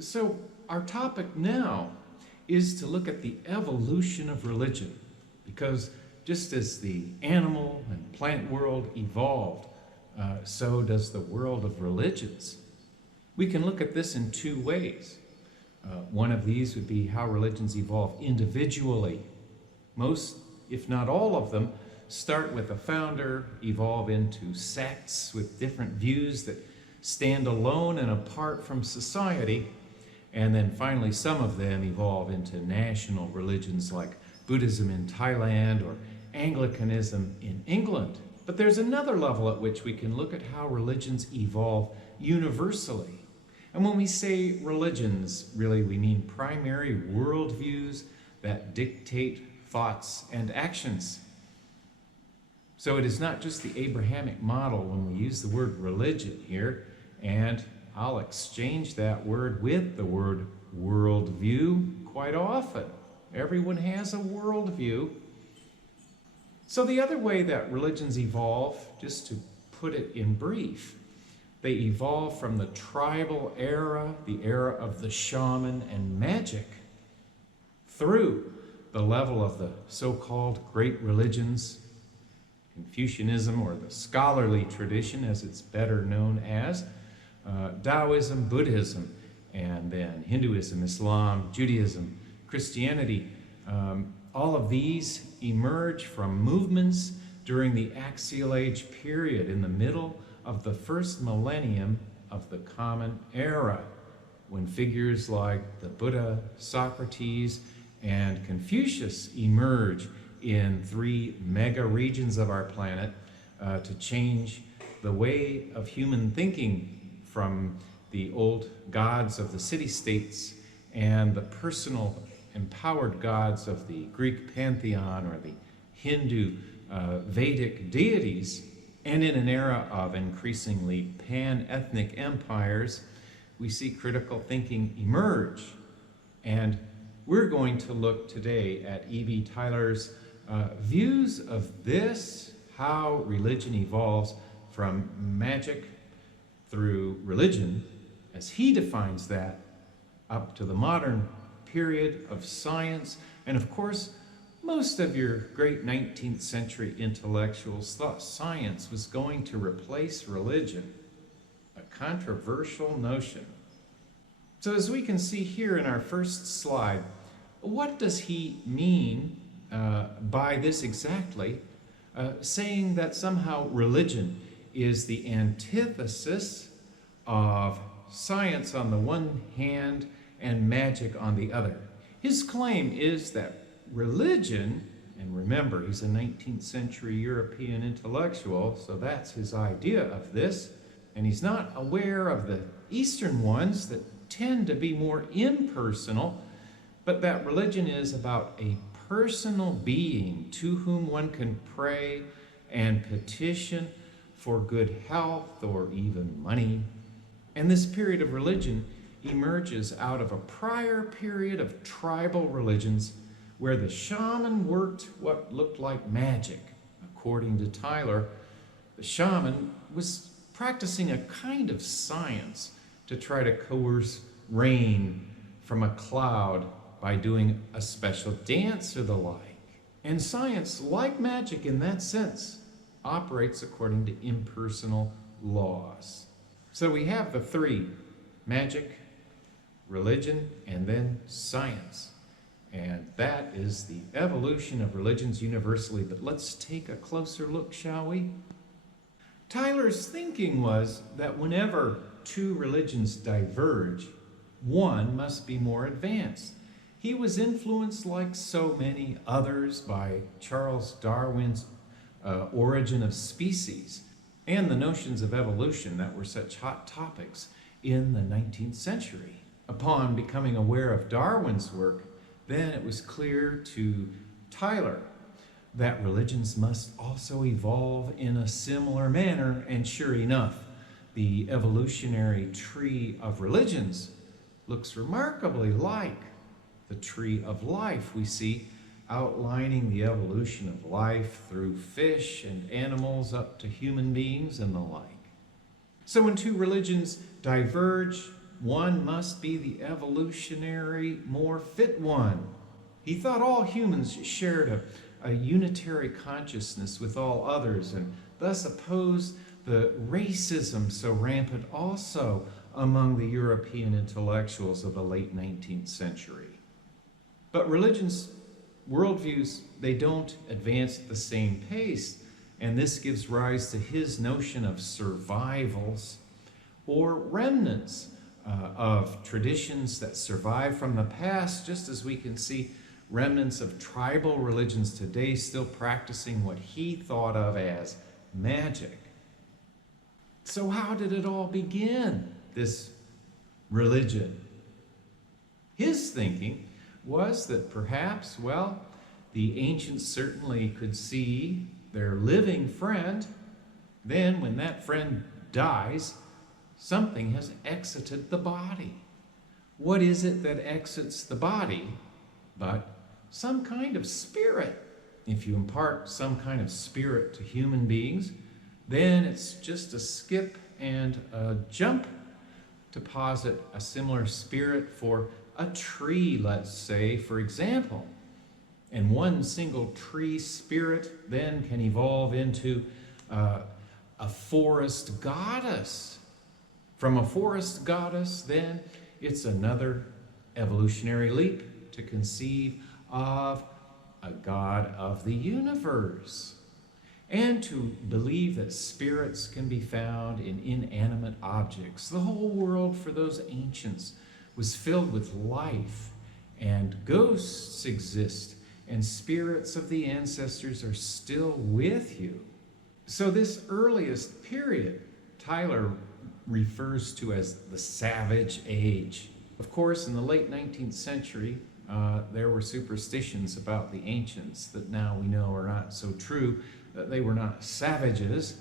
So our topic now is to look at the evolution of religion, because just as the animal and plant world evolved, so does the world of religions. We can look at this in two ways. One of these would be how religions evolve individually. Most, if not all of them, start with a founder, evolve into sects with different views that stand alone and apart from society, and then finally some of them evolve into national religions like Buddhism in Thailand or Anglicanism in England. But there's another level at which we can look at how religions evolve universally. And when we say religions, really we mean primary worldviews that dictate thoughts and actions. So it is not just the Abrahamic model when we use the word religion here, and I'll exchange that word with the word worldview quite often. Everyone has a worldview. So the other way that religions evolve, just to put it in brief, they evolve from the tribal era, the era of the shaman and magic, through the level of the so-called great religions, Confucianism, or the scholarly tradition as it's better known as, Taoism, Buddhism, and then Hinduism, Islam, Judaism, Christianity. All of these emerge from movements during the Axial Age period in the middle of the first millennium of the Common Era, when figures like the Buddha, Socrates, and Confucius emerge in three mega regions of our planet to change the way of human thinking from the old gods of the city-states and the personal empowered gods of the Greek pantheon or the Hindu Vedic deities. And in an era of increasingly pan-ethnic empires, we see critical thinking emerge. And we're going to look today at E.B. Tylor's views of this, how religion evolves from magic through religion, as he defines that, up to the modern period of science. And of course, most of your great 19th century intellectuals thought science was going to replace religion, a controversial notion. So as we can see here in our first slide, what does he mean by this exactly, saying that somehow religion is the antithesis of science on the one hand and magic on the other? His claim is that religion, and remember, he's a 19th century European intellectual, so that's his idea of this, and he's not aware of the Eastern ones that tend to be more impersonal, but that religion is about a personal being to whom one can pray and petition for good health or even money. And this period of religion emerges out of a prior period of tribal religions where the shaman worked what looked like magic. According to Tylor, the shaman was practicing a kind of science to try to coerce rain from a cloud by doing a special dance or the like. And science, like magic in that sense, operates according to impersonal laws. So we have the three: magic, religion, and then science. And that is the evolution of religions universally. But let's take a closer look, shall we? Tylor's thinking was that whenever two religions diverge, one must be more advanced. He was influenced, like so many others, by Charles Darwin's Origin of Species and the notions of evolution that were such hot topics in the 19th century. Upon becoming aware of Darwin's work, then it was clear to Tylor that religions must also evolve in a similar manner, and sure enough, the evolutionary tree of religions looks remarkably like the tree of life we see outlining the evolution of life through fish and animals up to human beings and the like. So when two religions diverge, one must be the evolutionary, more fit one. He thought all humans shared a unitary consciousness with all others, and thus opposed the racism so rampant also among the European intellectuals of the late 19th century. But religions, worldviews, they don't advance at the same pace, and this gives rise to his notion of survivals or remnants of traditions that survive from the past, just as we can see remnants of tribal religions today still practicing what he thought of as magic. So how did it all begin, this religion? His thinking was that perhaps, well, the ancients certainly could see their living friend. Then when that friend dies, something has exited the body. What is it that exits the body but some kind of spirit? If you impart some kind of spirit to human beings, then it's just a skip and a jump to posit a similar spirit for a tree, let's say, for example. And one single tree spirit then can evolve into a forest goddess. From a forest goddess, then it's another evolutionary leap to conceive of a god of the universe, and to believe that spirits can be found in inanimate objects. The whole world for those ancients was filled with life, and ghosts exist, and spirits of the ancestors are still with you. So this earliest period, Tylor refers to as the Savage Age. Of course, in the late 19th century, there were superstitions about the ancients that now we know are not so true, that they were not savages.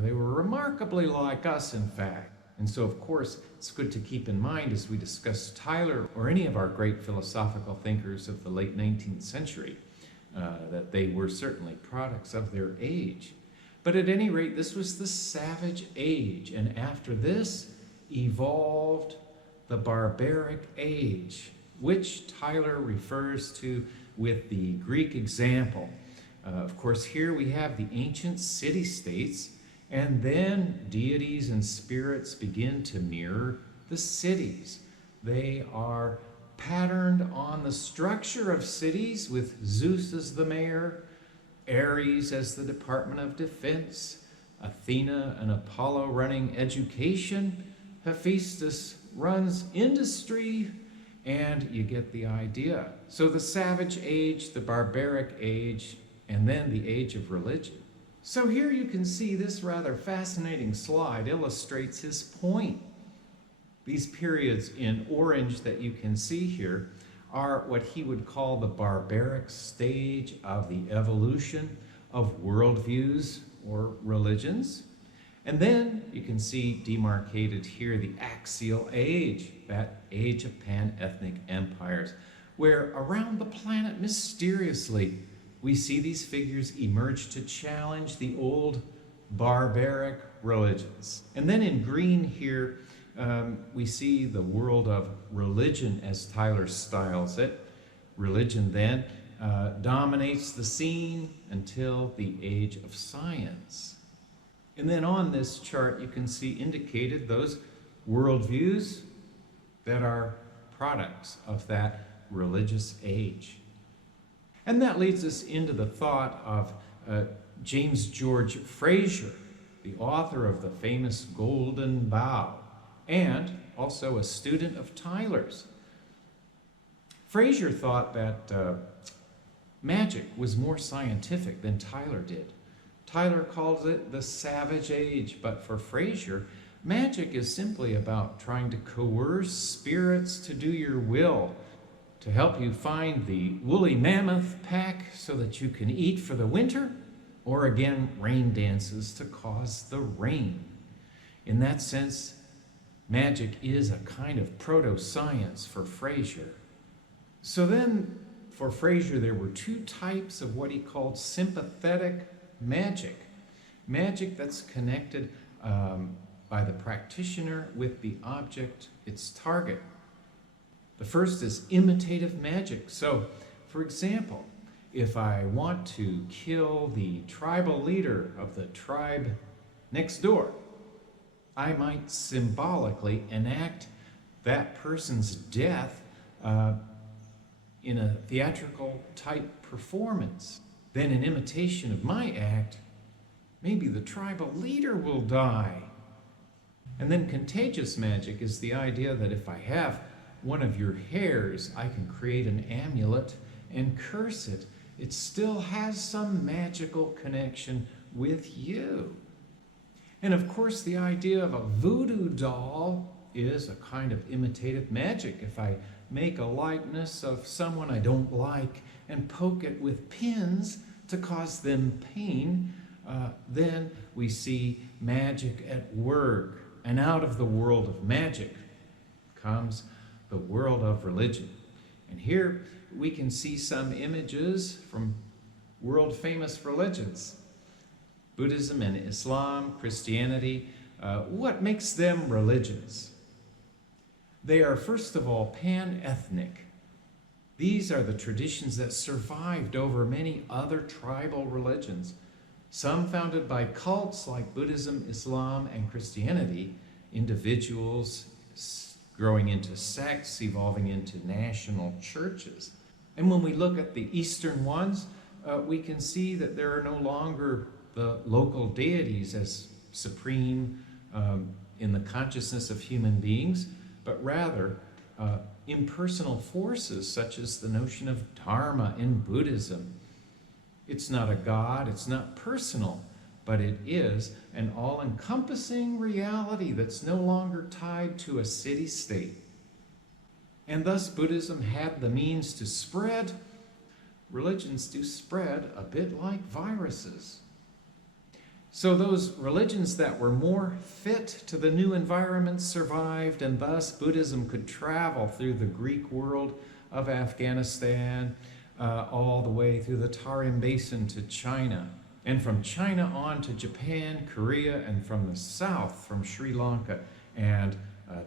They were remarkably like us, in fact. And so, of course, it's good to keep in mind as we discuss Tylor or any of our great philosophical thinkers of the late 19th century, that they were certainly products of their age. But at any rate, this was the Savage Age, and after this evolved the Barbaric Age, which Tylor refers to with the Greek example. Of course, here we have the ancient city-states, and then deities and spirits begin to mirror the cities. They are patterned on the structure of cities, with Zeus as the mayor, Ares as the Department of Defense, Athena and Apollo running education, Hephaestus runs industry, and you get the idea. So the Savage Age, the Barbaric Age, and then the Age of Religion. So here you can see this rather fascinating slide illustrates his point. These periods in orange that you can see here are what he would call the barbaric stage of the evolution of worldviews or religions. And then you can see demarcated here the axial age, that age of pan-ethnic empires, where around the planet mysteriously we see these figures emerge to challenge the old barbaric religions. And then in green here, we see the world of religion, as Tylor styles it. Religion then dominates the scene until the age of science. And then on this chart, you can see indicated those worldviews that are products of that religious age. And that leads us into the thought of James George Frazer, the author of the famous Golden Bough, and also a student of Tylor's. Frazer thought that magic was more scientific than Tylor did. Tylor calls it the Savage Age, but for Frazer, magic is simply about trying to coerce spirits to do your will, to help you find the woolly mammoth pack so that you can eat for the winter, or again, rain dances to cause the rain. In that sense, magic is a kind of proto-science for Frazer. So then, for Frazer, there were two types of what he called sympathetic magic. Magic that's connected by the practitioner with the object, its target. The first is imitative magic. So, for example, if I want to kill the tribal leader of the tribe next door, I might symbolically enact that person's death in a theatrical type performance. Then in imitation of my act, maybe the tribal leader will die. And then contagious magic is the idea that if I have one of your hairs, I can create an amulet and curse it. It still has some magical connection with you. And of course, the idea of a voodoo doll is a kind of imitative magic. If I make a likeness of someone I don't like and poke it with pins to cause them pain, then we see magic at work. And out of the world of magic comes the world of religion. And here we can see some images from world-famous religions. Buddhism and Islam, Christianity, what makes them religions? They are, first of all, pan-ethnic. These are the traditions that survived over many other tribal religions, some founded by cults like Buddhism, Islam, and Christianity, individuals growing into sects, evolving into national churches. And when we look at the Eastern ones, we can see that there are no longer the local deities as supreme in the consciousness of human beings, but rather impersonal forces such as the notion of dharma in Buddhism. It's not a god, it's not personal, but it is an all-encompassing reality that's no longer tied to a city-state. And thus Buddhism had the means to spread. Religions do spread a bit like viruses. So those religions that were more fit to the new environment survived, and thus Buddhism could travel through the Greek world of Afghanistan, all the way through the Tarim Basin to China, and from China on to Japan, Korea, and from the south, from Sri Lanka and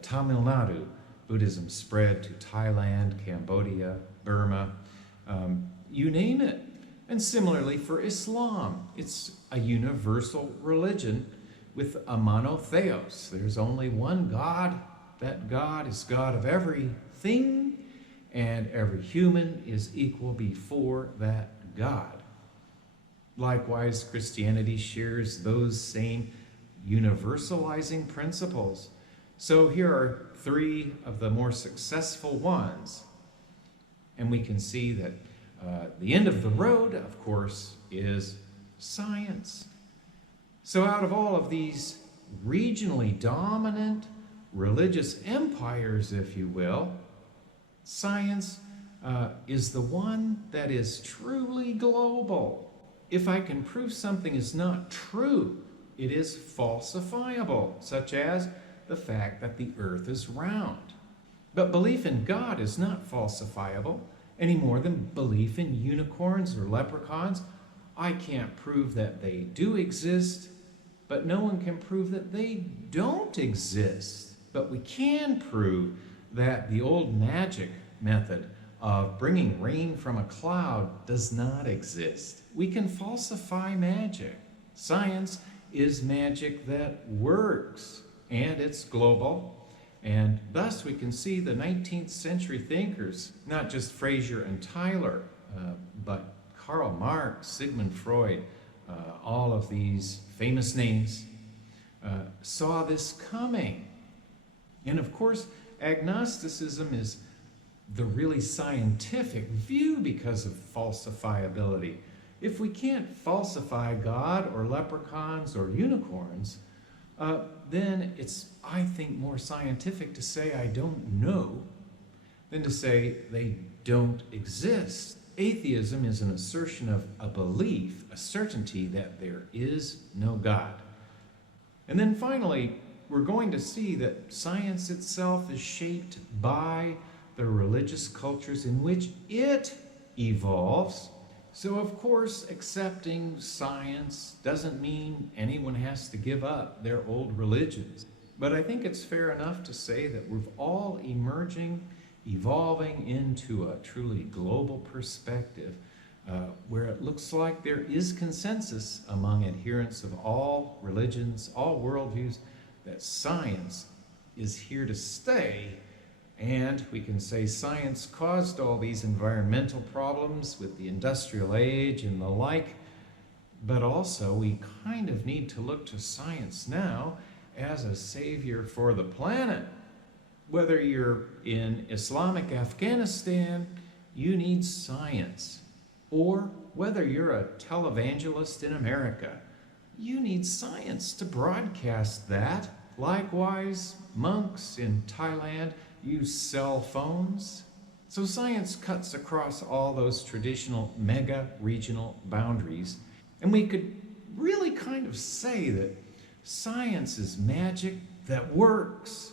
Tamil Nadu, Buddhism spread to Thailand, Cambodia, Burma, you name it. And similarly for Islam, it's a universal religion with a monotheos. There's only one God. That God is God of everything, and every human is equal before that God. Likewise, Christianity shares those same universalizing principles. So here are three of the more successful ones. And we can see that the end of the road, of course, is science. So out of all of these regionally dominant religious empires, if you will, science is the one that is truly global. If I can prove something is not true, it is falsifiable, such as the fact that the earth is round. But belief in God is not falsifiable any more than belief in unicorns or leprechauns. I can't prove that they do exist, but no one can prove that they don't exist. But we can prove that the old magic method of bringing rain from a cloud does not exist. We can falsify magic. Science is magic that works, and it's global. And thus we can see the 19th century thinkers, not just Frazer and Tylor, but Karl Marx, Sigmund Freud, all of these famous names, saw this coming. And of course, agnosticism is the really scientific view because of falsifiability. If we can't falsify God or leprechauns or unicorns, then it's, I think, more scientific to say I don't know than to say they don't exist. Atheism is an assertion of a belief, a certainty that there is no God. And then finally, we're going to see that science itself is shaped by the religious cultures in which it evolves. So, of course, accepting science doesn't mean anyone has to give up their old religions. But I think it's fair enough to say that we're all evolving into a truly global perspective where it looks like there is consensus among adherents of all religions, all worldviews, that science is here to stay. And we can say science caused all these environmental problems with the industrial age and the like, but also we kind of need to look to science now as a savior for the planet. Whether you're in Islamic Afghanistan, you need science. Or whether you're a televangelist in America, you need science to broadcast that. Likewise, monks in Thailand use cell phones. So science cuts across all those traditional mega-regional boundaries. And we could really kind of say that science is magic that works.